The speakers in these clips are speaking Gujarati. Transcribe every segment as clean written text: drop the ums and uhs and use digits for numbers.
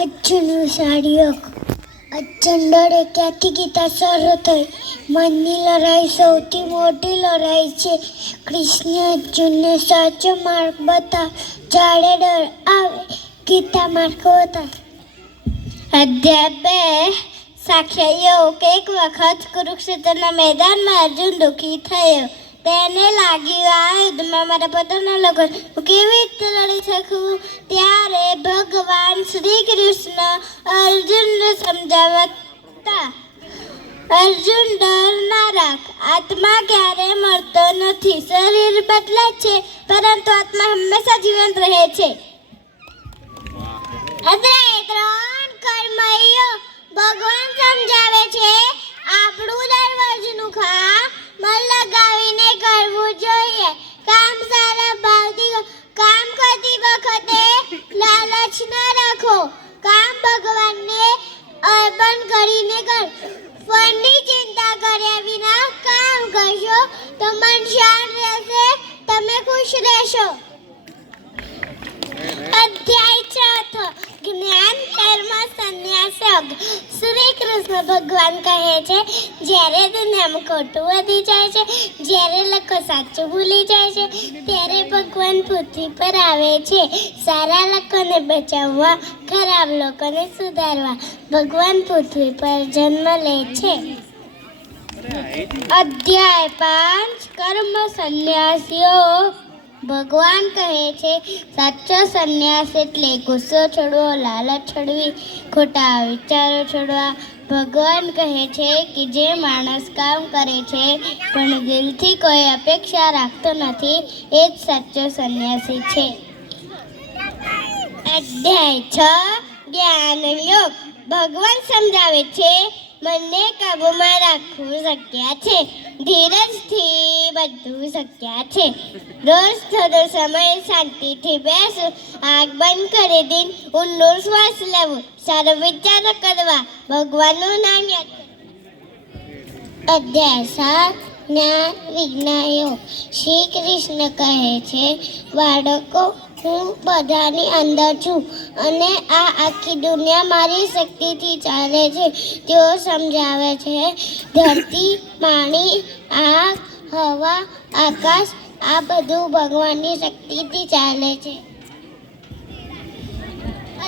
અર્જુનનું સાડિયોગ. અર્જુન ડરે ક્યાંથી ગીતા શરૂ થઈ. મનની લડાઈ સૌથી મોટી લડાઈ છે. કૃષ્ણ અર્જુનને સાચો માર્ગ બતાવ. જ્યારે ડર આવે ગીતા માર્ગ બતાવ. અધ્યાય 2. સાખ્યયોગ. એક વખત કુરુક્ષેત્રના મેદાનમાં અર્જુન દુઃખી થયો. તેને લાગ્યું, આ યુદ્ધમાં મારા પોતાના લોકો હું કેવી રીતે લડી શકું. ત્યારે ભગવાન શ્રી કૃષ્ણ અર્જુનને સમજાવતા, અર્જુન ડર ના રાખ. આત્મા ક્યારેય મરતો નથી. શરીર બદલાય છે પરંતુ આત્મા હંમેશા જીવંત રહે છે. અધ્યાય 3. કર્મયોગ. ભગવાન સમજાવે છે આપણું દરરોજનું મન લગાવીને કરવું જોઈએ. કામ સારા ભાવથી કામ કરતી વખતે લાલચ ના રાખો. કામ ભગવાનને અર્પણ કરીને કર. ફળની ચિંતા કર્યા વિના કામ કરશો તો મન શાંત રહેશે, તમે ખુશ રહેશો. અધ્યાય 4. જ્ઞાન કર્મ સંન્યાસ યોગ. શ્રી કૃષ્ણ ભગવાન કહે છે જ્યારે દુનિયામાં ખોટું વધી જાય છે, જ્યારે લોકો સાચું ભૂલી જાય છે, ત્યારે ભગવાન પૃથ્વી પર આવે છે સારા લોકોને બચાવવા, ખરાબ લોકોને સુધારવા. ભગવાન પૃથ્વી પર જન્મ લે છે. અધ્યાય 5. કર્મ સંન્યાસ યોગ. ભગવાન કહે છે સાચો સંન્યાસ એટલે ગુસ્સો છોડવો, લાલચ છોડવી, ખોટા વિચારો છોડવા. ભગવાન કહે છે કે જે માણસ કામ કરે છે પણ દિલથી કોઈ અપેક્ષા રાખતો નથી એ જ સાચો સંન્યાસી છે. અધ્યાય 6. જ્ઞાન યોગ. ભગવાન સમજાવે છે મનને કાબૂમાં રાખવું શક્ય છે, ધીરજથી બધું શક્ય છે. રોજ થોડો સમય શાંતિથી બેસવું, આંખ બંધ કરી દઈને ઊંડો શ્વાસ લેવો, સારો વિચારો કરવા, ભગવાનનું નામ યાદ કરવું. અધ્યાય 7. જ્ઞાન વિજ્ઞાન યોગ. શ્રી કૃષ્ણ કહે છે બાળકો હું બધાની અંદર છું અને આ આખી દુનિયા મારી શક્તિથી ચાલે છે. તેઓ સમજાવે છે ધરતી, પાણી, આગ, હવા, આકાશ આ બધું ભગવાનની શક્તિથી ચાલે છે.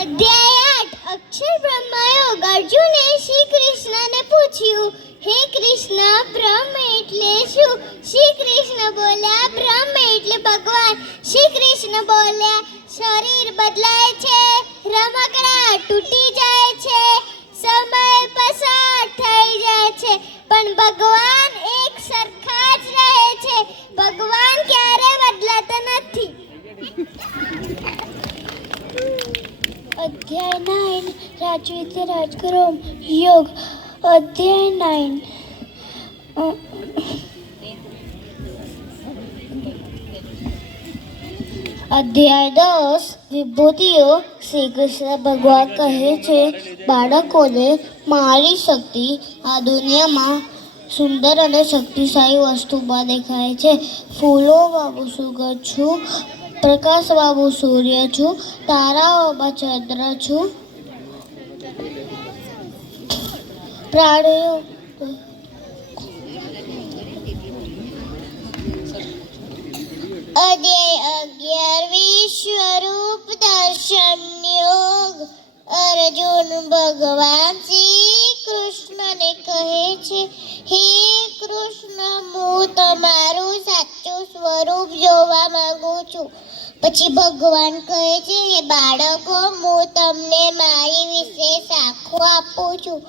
અધ્યાય 8. અક્ષર બ્રહ્મયોગ. અર્જુને શ્રી કૃષ્ણને પૂછ્યું, હે કૃષ્ણ, બ્રહ્મ એટલે શું? શ્રી કૃષ્ણ બોલ્યા, બ્રહ્મ એટલે ભગવાન. શ્રી કૃષ્ણ બોલ્યા, શરીર બદલાય છે, રમકડા તૂટી જાય છે, સમય પસાર થઈ જાય છે, પણ ભગવાન એક સરખા જ રહે છે. ભગવાન ક્યારે બદલાતા નથી. અધ્યાય 9. રાજવીર રાજગુરુ યોગ. અધ્યાય 9. અધ્યાય 10. વિભૂતિઓ. શ્રી કૃષ્ણ ભગવાન કહે છે બાળકોને મારી શક્તિ આ દુનિયામાં સુંદર અને શક્તિશાળી વસ્તુમાં દેખાય છે. ફૂલોમાં હું સુગંધ છું, પ્રકાશમાં હું સૂર્ય છું, તારાઓમાં ચંદ્ર છું, પ્રાણીઓ. અધ્યાય 11. વિશ્વરૂપ દર્શન યોગ. અર્જુન ભગવાન શ્રી કૃષ્ણને કહે છે હે કૃષ્ણ, હું તમારું સાચું સ્વરૂપ જોવા માંગુ છું. પછી ભગવાન કહે છે હે બાળકો, હું તમને મારી વિશેષ આંખો આપું છું.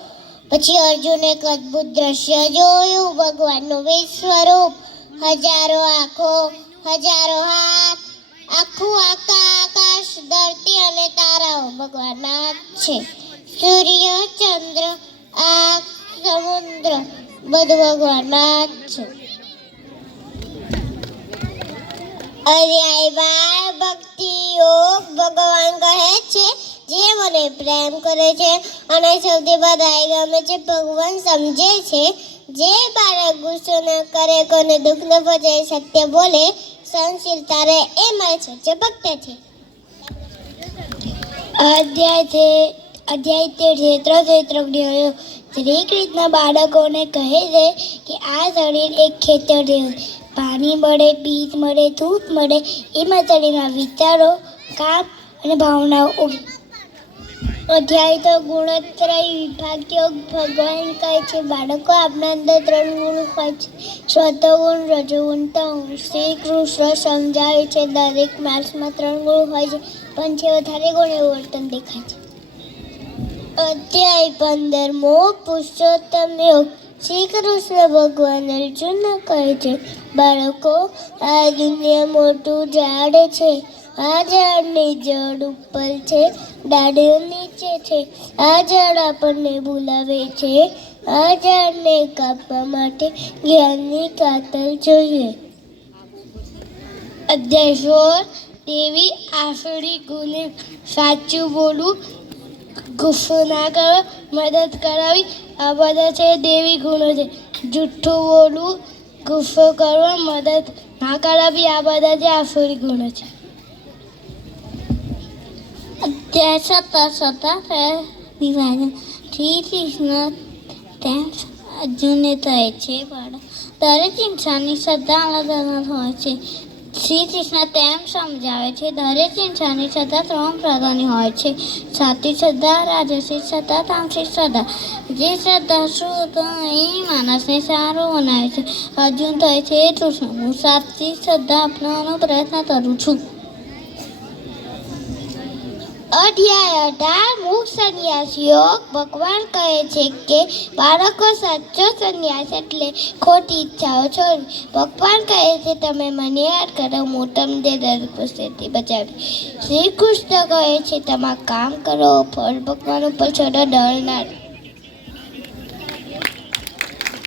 પછી અર્જુને એક અદ્ભુત દ્રશ્ય જોયું. ભગવાનનું વિશ્વરૂપ, હજારો આંખો, હજારો હાથ, આખું આકાશ, ધરતી અને તારાઓ ભગવાનના હાથ છે. સૂર્ય, ચંદ્ર, આગ, સમુદ્ર બધું ભગવાનના હાથ છે. અધ્યાય 12. ભક્તિ યોગ. ભગવાન કહે છે જે મને પ્રેમ કરે છે અને સૌથી વધારે ગમે છે. ભગવાન સમજે છે જે બાળક ગુસ્સો ન કરે, કોને દુઃખ ન પહોંચે, સત્ય બોલે, સહનશીલતા રહે, એ મારે સચ્ચો ભક્ત છે. અધ્યાય 13 ક્ષેત્રજ્ઞ શ્રી કૃષ્ણ બાળકોને કહે છે કે આ શરીર એક ખેતર જેવું પાણી મળે, બીજ મળે, ધૂપ મળે, એમાં શરીરમાં વિચારો, કામ અને ભાવનાઓ ઉગે. અધ્યાય તો ગુણોત્તર વિભાગ ભગવાન કહે છે બાળકો આપણા અંદર 3 ગુણ હોય છે, સત્વગુણ, રજોગુણ, તમોગુણ. શ્રી કૃષ્ણ સમજાવે છે દરેક માણસમાં 3 ગુણ હોય છે, પણ જે વધારે ગુણ એવું વર્તન દેખાય છે. અધ્યાય 15 પુરુષોત્તમ યોગ. શ્રી કૃષ્ણ ભગવાન અર્જુનને કહે છે બાળકો આ દુનિયા મોટું ઝાડ છે, આ ઝાડની જડ ઉપર છે, ડાળીઓ નીચે છે. આ ઝાડ આપણને બોલાવે છે. આ ઝાડને કાપવા માટે જ્ઞાનની કાતર જોઈએ. અધ્યાય 16 દેવી આફડી ગુને. સાચું બોલું, ગુસ્સો ના કરો, મદદ કરાવી, આ બધા છે દેવી ગુણો છે. જૂઠું બોલવું, ગુસ્સો કરવો, મદદ ના કરાવી, આ બધા છે આફડી ગુણો છે. અધ્યાય 17 શ્રી કૃષ્ણ તેમ અર્જુનને કહે છે દરેક ઇન્સાનની શ્રદ્ધા અલગ અલગ હોય છે. શ્રી કૃષ્ણ તેમ સમજાવે છે દરેક ઇન્સાનની શ્રદ્ધા 3 પ્રકારની હોય છે: સાત્વિક શ્રદ્ધા, રાજસિક શ્રદ્ધા, તામસિક શ્રદ્ધા. જે શ્રદ્ધા શું એ માણસને સારું બનાવે છે. અર્જુન કહે છે કૃષ્ણ હું સાત્વિક શ્રદ્ધા અપનાવવાનો પ્રયત્ન કરું છું. અધ્યાય 18 મુક્ત સંન્યાસ યોગ. ભગવાન કહે છે કે બાળકો સાચો સંન્યાસ એટલે ખોટી ઈચ્છાઓ છોડવી. ભગવાન કહે છે તમે મને યાદ કરો, હું તમને દરેક વસ્તુથી બચાવી. શ્રી કૃષ્ણ કહે છે તમારું કામ કરો, ફળ ભગવાન ઉપર છોડો, ડર ના.